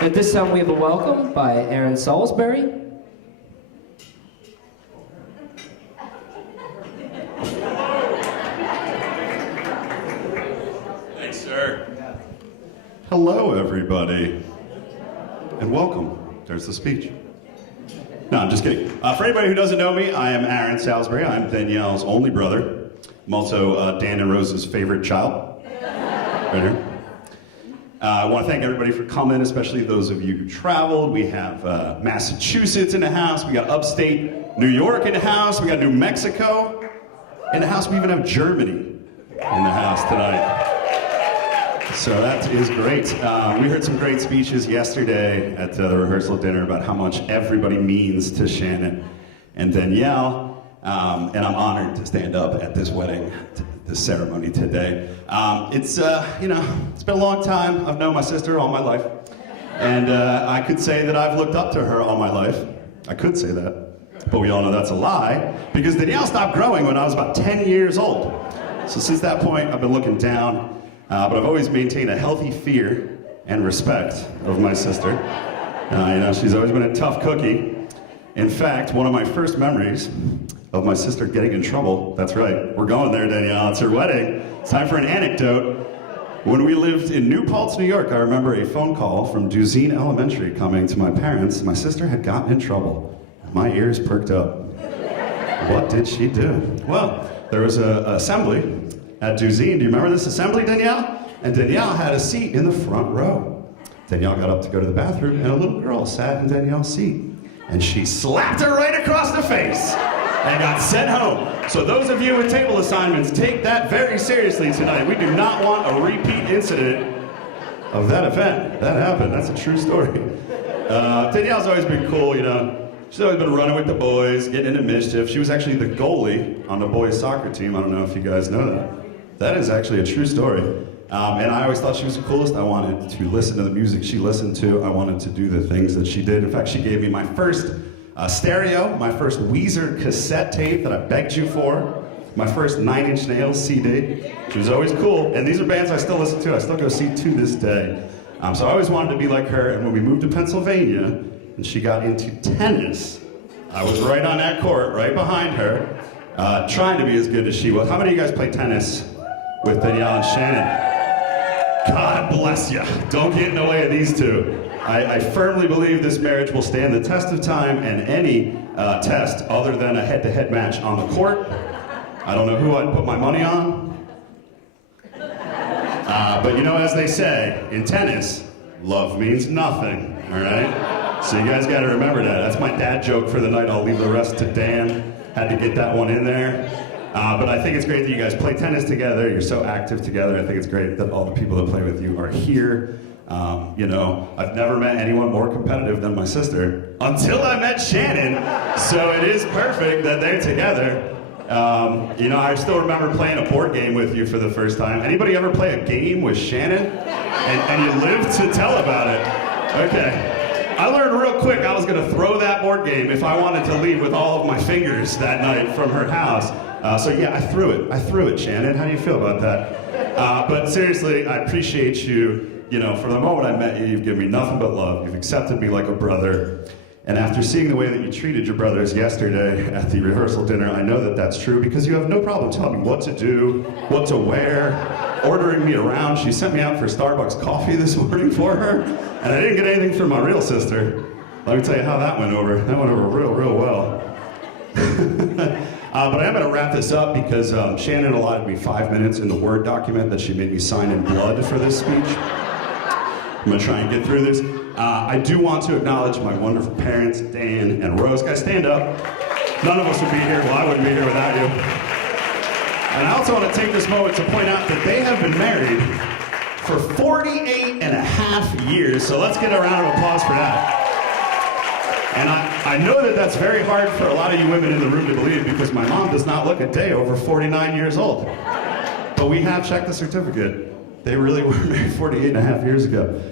At this time, we have a welcome by Arron Salisbury. Thanks, sir. Hello, everybody, and welcome. There's the speech. No, I'm just kidding. For anybody who doesn't know me, I am Arron Salisbury. I'm Danielle's only brother. I'm also Dan and Rose's favorite child. Right here. I want to thank everybody for coming, especially those of you who traveled. We have Massachusetts in the house. We got upstate New York in the house. We got New Mexico in the house. We even have Germany in the house tonight. So that is great. We heard some great speeches yesterday at the rehearsal dinner about how much everybody means to Shannon and Danielle. And I'm honored to stand up at this wedding, this ceremony today. It's been a long time. I've known my sister all my life. And I could say that I've looked up to her all my life. I could say that. But we all know that's a lie, because Danielle stopped growing when I was about 10 years old. So since that point, I've been looking down. But I've always maintained a healthy fear and respect of my sister. She's always been a tough cookie. In fact, one of my first memories of my sister getting in trouble, that's right, we're going there, Danielle, it's her wedding. It's time for an anecdote. When we lived in New Paltz, New York, I remember a phone call from Duzine Elementary coming to my parents. My sister had gotten in trouble. My ears perked up. What did she do? Well, there was an assembly at Duzine. Do you remember this assembly, Danielle? And Danielle had a seat in the front row. Danielle got up to go to the bathroom, and a little girl sat in Danielle's seat. And she slapped her right across the face and got sent home. So those of you with table assignments, take that very seriously tonight. We do not want a repeat incident of that event. That happened. That's a true story. Danielle's always been cool, She's always been running with the boys, getting into mischief. She was actually the goalie on the boys' soccer team. I don't know if you guys know that. That is actually a true story. And I always thought she was the coolest. I wanted to listen to the music she listened to. I wanted to do the things that she did. In fact, she gave me my first stereo, my first Weezer cassette tape that I begged you for, my first 9 Inch Nails CD. She was always cool. And these are bands I still listen to. I still go see to this day. So I always wanted to be like her. And when we moved to Pennsylvania and she got into tennis, I was right on that court, right behind her, trying to be as good as she was. How many of you guys play tennis with Danielle and Shannon? God bless you. Don't get in the way of these two. I firmly believe this marriage will stand the test of time and any test other than a head-to-head match on the court. I don't know who I'd put my money on. But as they say, in tennis, love means nothing, all right? So you guys got to remember that. That's my dad joke for the night. I'll leave the rest to Dan. Had to get that one in there. But I think it's great that you guys play tennis together. You're so active together. I think it's great that all the people that play with you are here. I've never met anyone more competitive than my sister until I met Shannon. So it is perfect that they're together. I still remember playing a board game with you for the first time. Anybody ever play a game with Shannon? And you live to tell about it. Okay. I learned real quick I was going to throw that board game if I wanted to leave with all of my fingers that night from her house. So yeah, I threw it, Shannon. How do you feel about that? But seriously, I appreciate you. From the moment I met you, you've given me nothing but love. You've accepted me like a brother. And after seeing the way that you treated your brothers yesterday at the rehearsal dinner, I know that that's true because you have no problem telling me what to do, what to wear, ordering me around. She sent me out for Starbucks coffee this morning for her, and I didn't get anything from my real sister. Let me tell you how that went over. That went over real, real well. But I am going to wrap this up because Shannon allotted me 5 minutes in the Word document that she made me sign in blood for this speech. I'm going to try and get through this. I do want to acknowledge my wonderful parents, Dan and Rose. Guys, stand up. None of us would be here. Well, I wouldn't be here without you. And I also want to take this moment to point out that they have been married for 48 and a half years. So let's get a round of applause for that. And I know that that's very hard for a lot of you women in the room to believe because my mom does not look a day over 49 years old. But we have checked the certificate. They really were married 48 and a half years ago.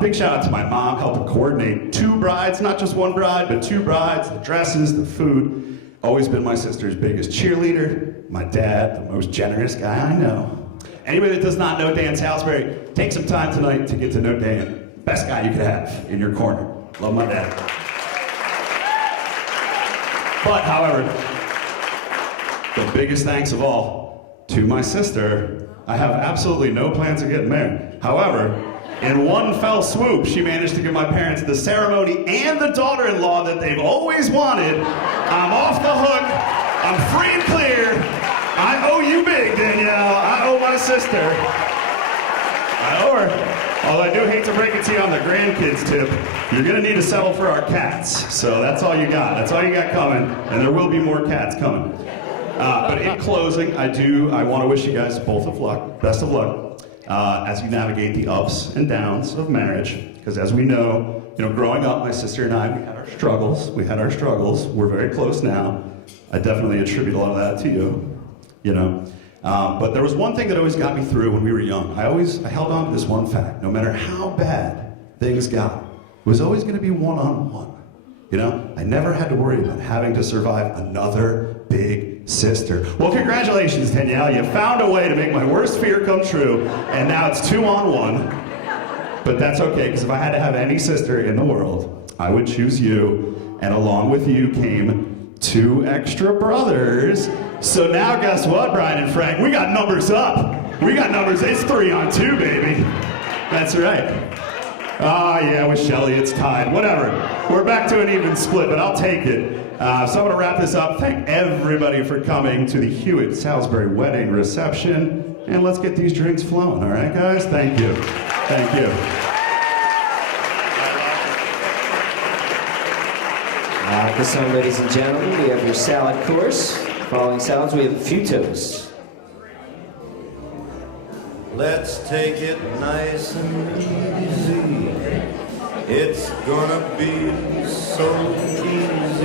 Big shout out to my mom, helping coordinate 2 brides, not just 1 bride, but 2 brides, the dresses, the food. Always been my sister's biggest cheerleader. My dad, the most generous guy I know. Anybody that does not know Dan Salisbury, take some time tonight to get to know Dan. best guy you could have in your corner. Love my dad. But, however, the biggest thanks of all to my sister. I have absolutely no plans of getting married. However, in one fell swoop, she managed to give my parents the ceremony and the daughter-in-law that they've always wanted. I'm off the hook. I'm free and clear. I owe you big, Danielle. I owe my sister. I owe her. Although I do hate to break it to you on the grandkids tip, you're gonna need to settle for our cats. So that's all you got. That's all you got coming. And there will be more cats coming. But in closing, I want to wish you guys both of luck, best of luck, as you navigate the ups and downs of marriage. Because as we know, growing up, my sister and I, we had our struggles. We're very close now. I definitely attribute a lot of that to you, But there was one thing that always got me through when we were young. I held on to this one fact. No matter how bad things got, it was always going to be one-on-one. I never had to worry about having to survive another big sister. Well, congratulations, Danielle. You found a way to make my worst fear come true, and now it's 2-on-1. But that's okay, because if I had to have any sister in the world, I would choose you, and along with you came 2 extra brothers. So now guess what, Brian and Frank? We got numbers up. We got numbers. It's 3-on-2, baby. That's right. Yeah, with Shelly, it's tied. Whatever. We're back to an even split, but I'll take it. So I'm going to wrap this up. Thank everybody for coming to the Hewitt-Salisbury wedding reception. And let's get these drinks flowing, all right, guys? Thank you. Thank you. At this time, ladies and gentlemen, we have your salad course. Following salads, we have a few toasts. Let's take it nice and easy. It's gonna be so easy.